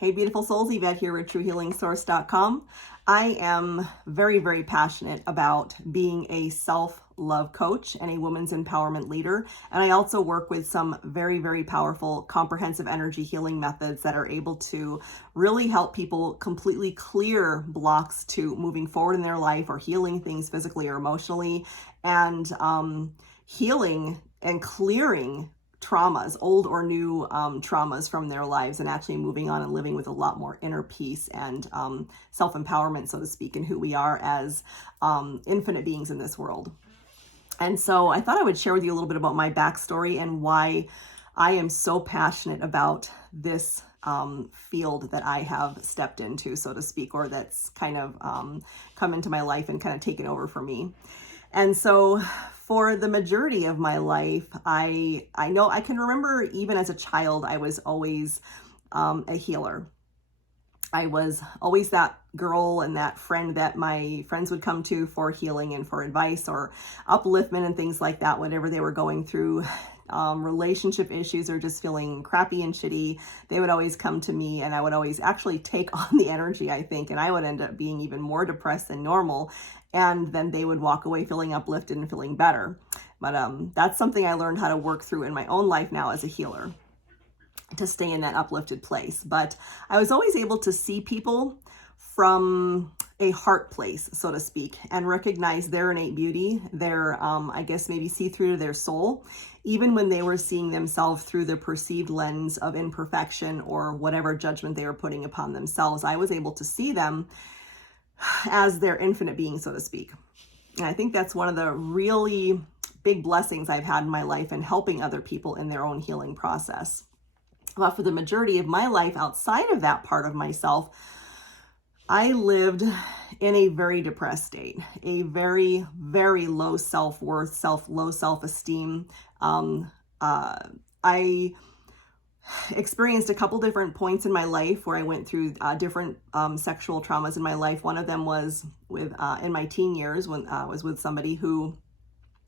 Hey, beautiful souls, Yvette here with TrueHealingSource.com. I am very, very passionate about being a self-love coach and a women's empowerment leader. And I also work with some very, very powerful comprehensive energy healing methods that are able to really help people completely clear blocks to moving forward in their life or healing things physically or emotionally, and healing and clearing traumas, old or new traumas from their lives, and actually moving on and living with a lot more inner peace and self-empowerment, so to speak, in who we are as infinite beings in this world. And so I thought I would share with you a little bit about my backstory and why I am so passionate about this field that I have stepped into, so to speak, or that's kind of come into my life and kind of taken over for me. And so for the majority of my life, I know I can remember even as a child, I was always a healer. I was always that girl and that friend that my friends would come to for healing and for advice or upliftment and things like that, whatever they were going through, relationship issues or just feeling crappy and shitty. They would always come to me, and I would always actually take on the energy, I think, and I would end up being even more depressed than normal. And then they would walk away feeling uplifted and feeling better. But that's something I learned how to work through in my own life now as a healer, to stay in that uplifted place. But I was always able to see people from a heart place, so to speak, and recognize their innate beauty, their, I guess maybe see through to their soul, even when they were seeing themselves through the perceived lens of imperfection or whatever judgment they were putting upon themselves. I was able to see them as their infinite being, so to speak. And I think that's one of the really big blessings I've had in my life in helping other people in their own healing process. But for the majority of my life outside of that part of myself, I lived in a very depressed state, a very, very low self-worth, low self-esteem. I experienced a couple different points in my life where I went through different sexual traumas in my life. One of them was with in my teen years when I was with somebody who,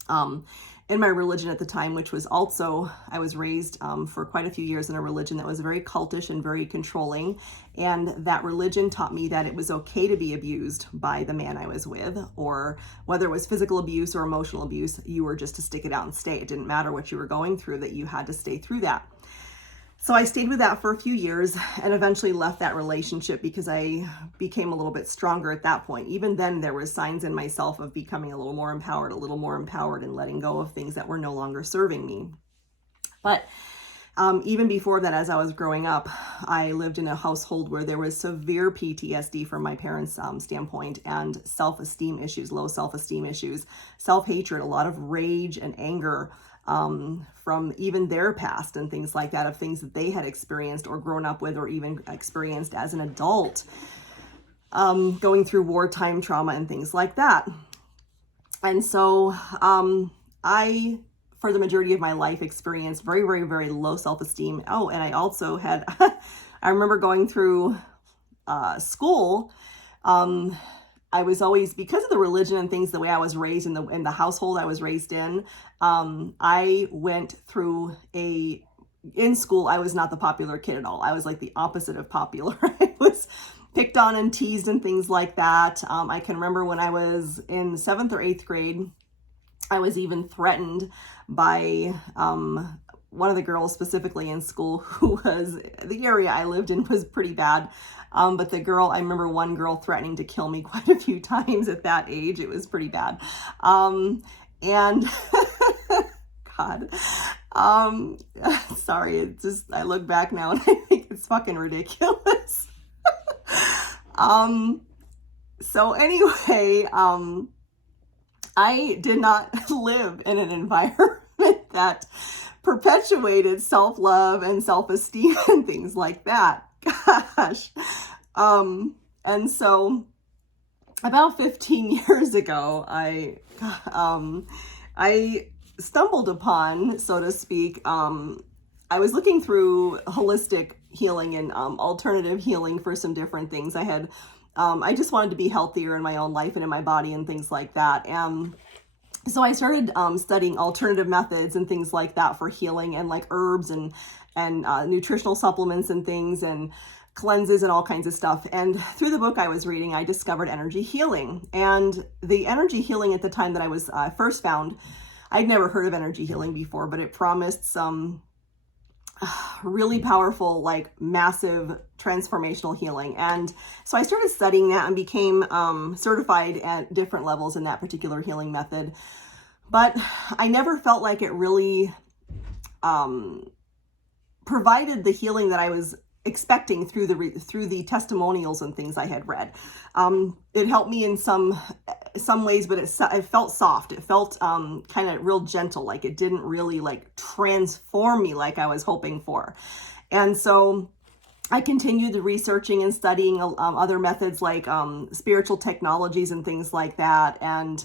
in my religion at the time, which was also, I was raised for quite a few years in a religion that was very cultish and very controlling. And that religion taught me that it was okay to be abused by the man I was with, or whether it was physical abuse or emotional abuse, you were just to stick it out and stay. It didn't matter what you were going through, that you had to stay through that. So I stayed with that for a few years and eventually left that relationship because I became a little bit stronger at that point. Even then, there were signs in myself of becoming a little more empowered and letting go of things that were no longer serving me. But even before that, as I was growing up, I lived in a household where there was severe PTSD from my parents' standpoint, and self-esteem issues, low self-esteem issues, self-hatred, a lot of rage and anger from even their past and things like that, of things that they had experienced or grown up with or even experienced as an adult, going through wartime trauma and things like that. And so I, for the majority of my life, experienced very, very, very low self-esteem. Oh, and I also had, I remember going through school, I was always, because of the religion and things, the way I was raised in the household I was raised in, I went through in school, I was not the popular kid at all. I was like the opposite of popular. I was picked on and teased and things like that. I can remember when I was in 7th or 8th grade, I was even threatened by one of the girls specifically in school, who was, the area I lived in was pretty bad. But the girl, I remember one girl threatening to kill me quite a few times at that age. It was pretty bad. And God, sorry, it's just, I look back now and I think it's fucking ridiculous. So anyway, I did not live in an environment that perpetuated self-love and self-esteem and things like that. Gosh. And so about 15 years ago, I stumbled upon, so to speak, I was looking through holistic healing and alternative healing for some different things. I just wanted to be healthier in my own life and in my body and things like that. And So I started studying alternative methods and things like that for healing, and like herbs and nutritional supplements and things, and cleanses and all kinds of stuff. And through the book I was reading, I discovered energy healing. And the energy healing at the time that I was first found, I'd never heard of energy healing before, but it promised some really powerful, like massive transformational healing. And so I started studying that and became certified at different levels in that particular healing method. But I never felt like it really provided the healing that I was expecting through the testimonials and things I had read. It helped me in some ways, but it felt soft. It felt kind of real gentle, like it didn't really like transform me like I was hoping for. And so I continued the researching and studying other methods like spiritual technologies and things like that, and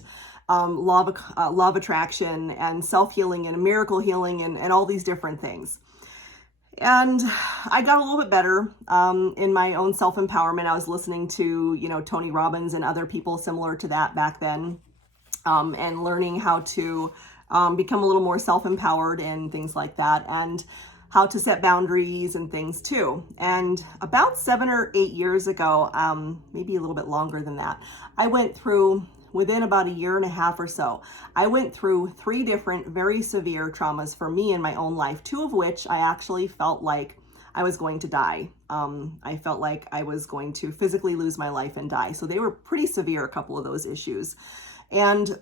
law of attraction and self-healing and miracle healing and all these different things. And I got a little bit better in my own self-empowerment. I was listening to, Tony Robbins and other people similar to that back then, and learning how to become a little more self-empowered and things like that, and how to set boundaries and things too. And about 7 or 8 years ago, maybe a little bit longer than that, I went through, within about a year and a half or so, I went through 3 different very severe traumas for me in my own life, 2 of which I actually felt like I was going to die. I felt like I was going to physically lose my life and die. So they were pretty severe, a couple of those issues. And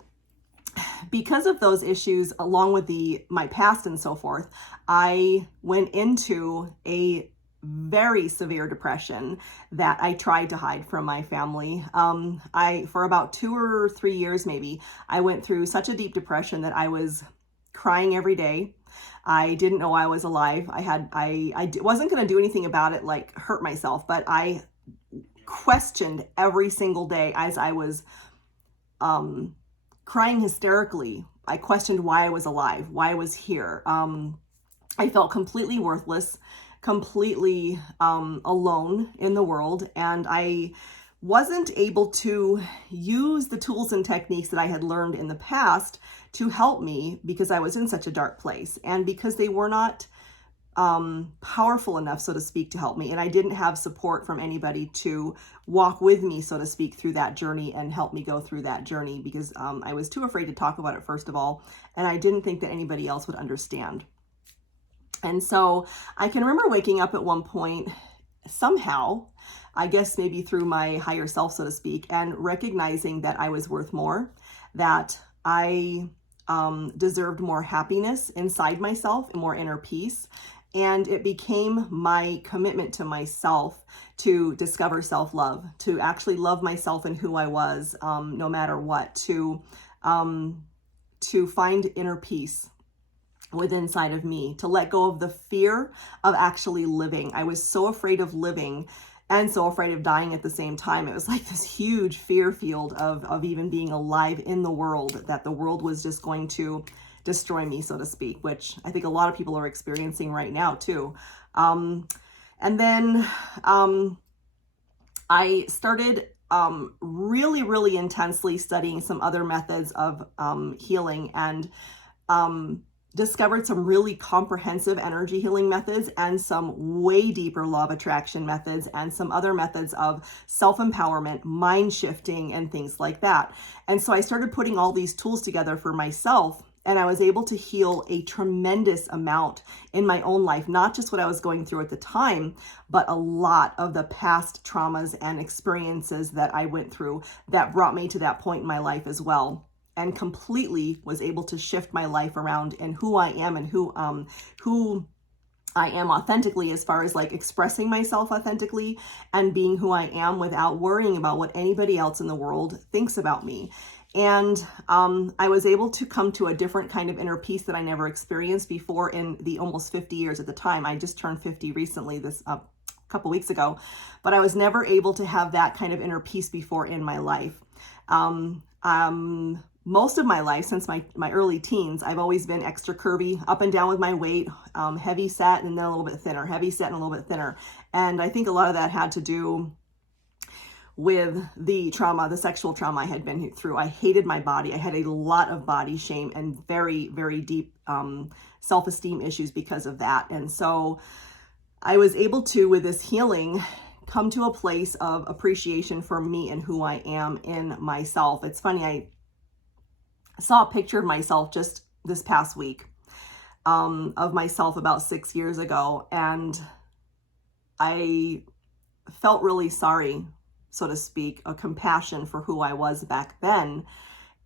because of those issues, along with my past and so forth, I went into a very severe depression that I tried to hide from my family. For about 2 or 3 years, maybe, I went through such a deep depression that I was crying every day. I didn't know I was alive. I wasn't going to do anything about it, like hurt myself, but I questioned every single day as I was crying hysterically. I questioned why I was alive, why I was here. I felt completely worthless, completely alone in the world, and I wasn't able to use the tools and techniques that I had learned in the past to help me because I was in such a dark place, and because they were not powerful enough, so to speak, to help me. And I didn't have support from anybody to walk with me, so to speak, through that journey and help me go through that journey, because I was too afraid to talk about it, first of all, and I didn't think that anybody else would understand. And so I can remember waking up at one point, somehow, I guess maybe through my higher self, so to speak, and recognizing that I was worth more, that I deserved more happiness inside myself and more inner peace. And it became my commitment to myself to discover self-love, to actually love myself and who I was, no matter what, to find inner peace within inside of me, to let go of the fear of actually living. I was so afraid of living and so afraid of dying at the same time. It was like this huge fear field of even being alive in the world, that the world was just going to destroy me, so to speak, which I think a lot of people are experiencing right now too. And then I started really, really intensely studying some other methods of healing, and discovered some really comprehensive energy healing methods, and some way deeper law of attraction methods, and some other methods of self-empowerment, mind shifting, and things like that. And so I started putting all these tools together for myself, and I was able to heal a tremendous amount in my own life, not just what I was going through at the time, but a lot of the past traumas and experiences that I went through that brought me to that point in my life as well, and completely was able to shift my life around in who I am and who I am authentically, as far as like expressing myself authentically and being who I am without worrying about what anybody else in the world thinks about me. And I was able to come to a different kind of inner peace that I never experienced before in the almost 50 years at the time. I just turned 50 recently, this couple weeks ago, but I was never able to have that kind of inner peace before in my life. Most of my life, since my early teens, I've always been extra curvy, up and down with my weight, heavy set and then a little bit thinner, heavy set and a little bit thinner. And I think a lot of that had to do with the trauma, the sexual trauma I had been through. I hated my body. I had a lot of body shame and very, very deep self-esteem issues because of that. And so I was able to, with this healing, come to a place of appreciation for me and who I am in myself. It's funny, I saw a picture of myself just this past week, of myself about 6 years ago, and I felt really sorry, so to speak, a compassion for who I was back then.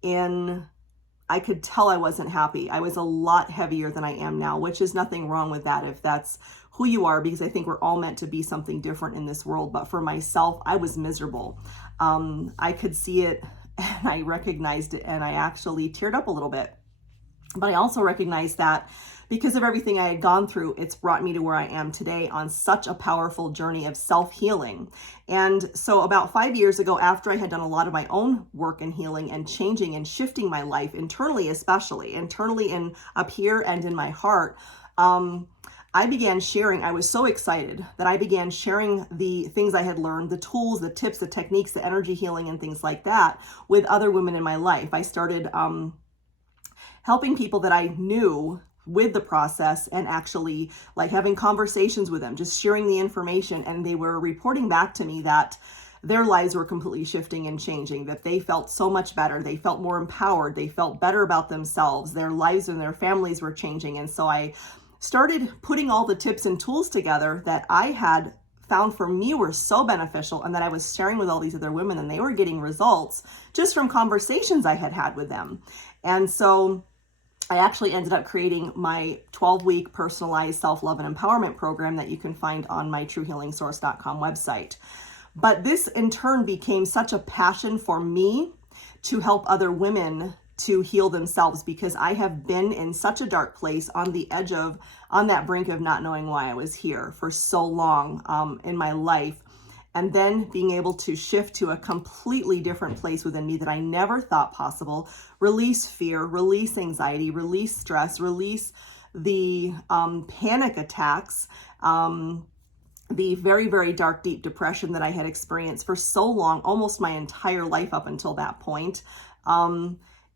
And I could tell I wasn't happy. I was a lot heavier than I am now, which is nothing wrong with that if that's who you are, because I think we're all meant to be something different in this world. But for myself, I was miserable. I could see it and I recognized it, and I actually teared up a little bit. But I also recognized that because of everything I had gone through, it's brought me to where I am today on such a powerful journey of self-healing. And so about 5 years ago, after I had done a lot of my own work in healing and changing and shifting my life internally, especially internally and up here and in my heart, I began sharing. I was so excited that I began sharing the things I had learned, the tools, the tips, the techniques, the energy healing and things like that with other women in my life. I started helping people that I knew with the process and actually like having conversations with them, just sharing the information. And they were reporting back to me that their lives were completely shifting and changing, that they felt so much better. They felt more empowered. They felt better about themselves. Their lives and their families were changing. And so I started putting all the tips and tools together that I had found for me were so beneficial and that I was sharing with all these other women, and they were getting results just from conversations I had had with them. And so I actually ended up creating my 12-week personalized self-love and empowerment program that you can find on my truehealingsource.com website. But this in turn became such a passion for me to help other women to heal themselves, because I have been in such a dark place on that brink of not knowing why I was here for so long in my life. And then being able to shift to a completely different place within me that I never thought possible, release fear, release anxiety, release stress, release the panic attacks, the very, very dark, deep depression that I had experienced for so long, almost my entire life up until that point.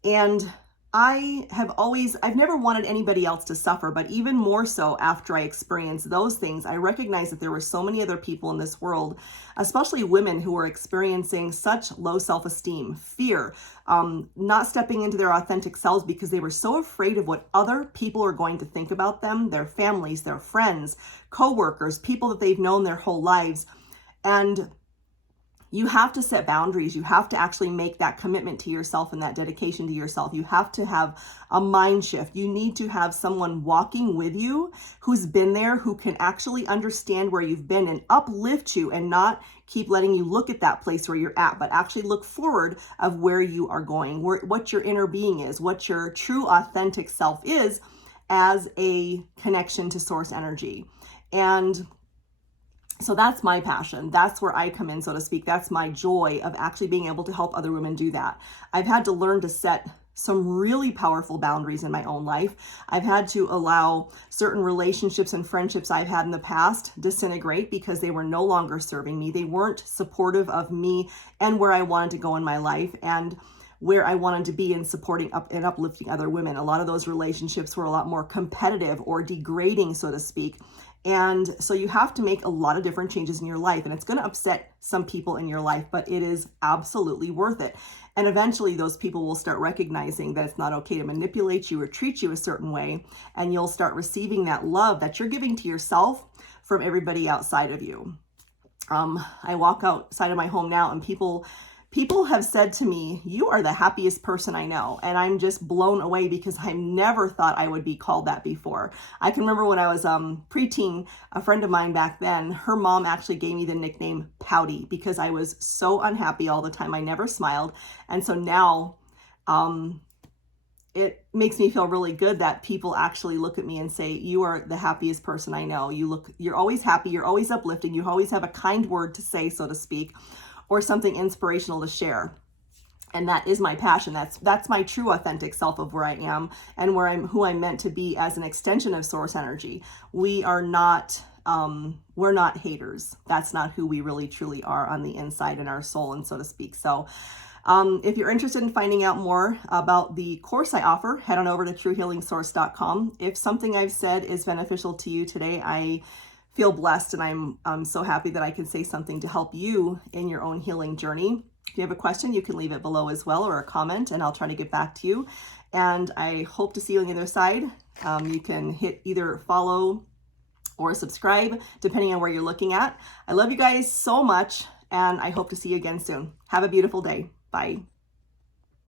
And I've never wanted anybody else to suffer, but even more so after I experienced those things, I recognized that there were so many other people in this world, especially women, who were experiencing such low self-esteem, fear, not stepping into their authentic selves because they were so afraid of what other people are going to think about them, their families, their friends, coworkers, people that they've known their whole lives. And you have to set boundaries. You have to actually make that commitment to yourself and that dedication to yourself. You have to have a mind shift. You need to have someone walking with you who's been there, who can actually understand where you've been and uplift you, and not keep letting you look at that place where you're at, but actually look forward of where you are going, what your inner being is, what your true authentic self is as a connection to source energy. And so that's my passion. That's where I come in, so to speak. That's my joy of actually being able to help other women do that. I've had to learn to set some really powerful boundaries in my own life. I've had to allow certain relationships and friendships I've had in the past disintegrate because they were no longer serving me. They weren't supportive of me and where I wanted to go in my life and where I wanted to be in supporting and uplifting other women. A lot of those relationships were a lot more competitive or degrading, so to speak. And so you have to make a lot of different changes in your life, and it's going to upset some people in your life, but it is absolutely worth it. And eventually those people will start recognizing that it's not okay to manipulate you or treat you a certain way, and you'll start receiving that love that you're giving to yourself from everybody outside of you. I walk outside of my home now, and people have said to me, "You are the happiest person I know." And I'm just blown away because I never thought I would be called that before. I can remember when I was preteen, a friend of mine back then, her mom actually gave me the nickname Pouty because I was so unhappy all the time. I never smiled. And so now it makes me feel really good that people actually look at me and say, "You are the happiest person I know. You're always happy. You're always uplifting. You always have a kind word to say, so to speak, or something inspirational to share." And that is my passion. That's my true authentic self of where I am and who I'm meant to be as an extension of source energy. We are not we're not haters. That's not who we really truly are on the inside in our soul, and so to speak. So if you're interested in finding out more about the course I offer, head on over to truehealingsource.com. If something I've said is beneficial to you today, I feel blessed, and I'm so happy that I can say something to help you in your own healing journey. If you have a question, you can leave it below as well, or a comment, and I'll try to get back to you. And I hope to see you on the other side. You can hit either follow or subscribe, depending on where you're looking at. I love you guys so much, and I hope to see you again soon. Have a beautiful day. Bye.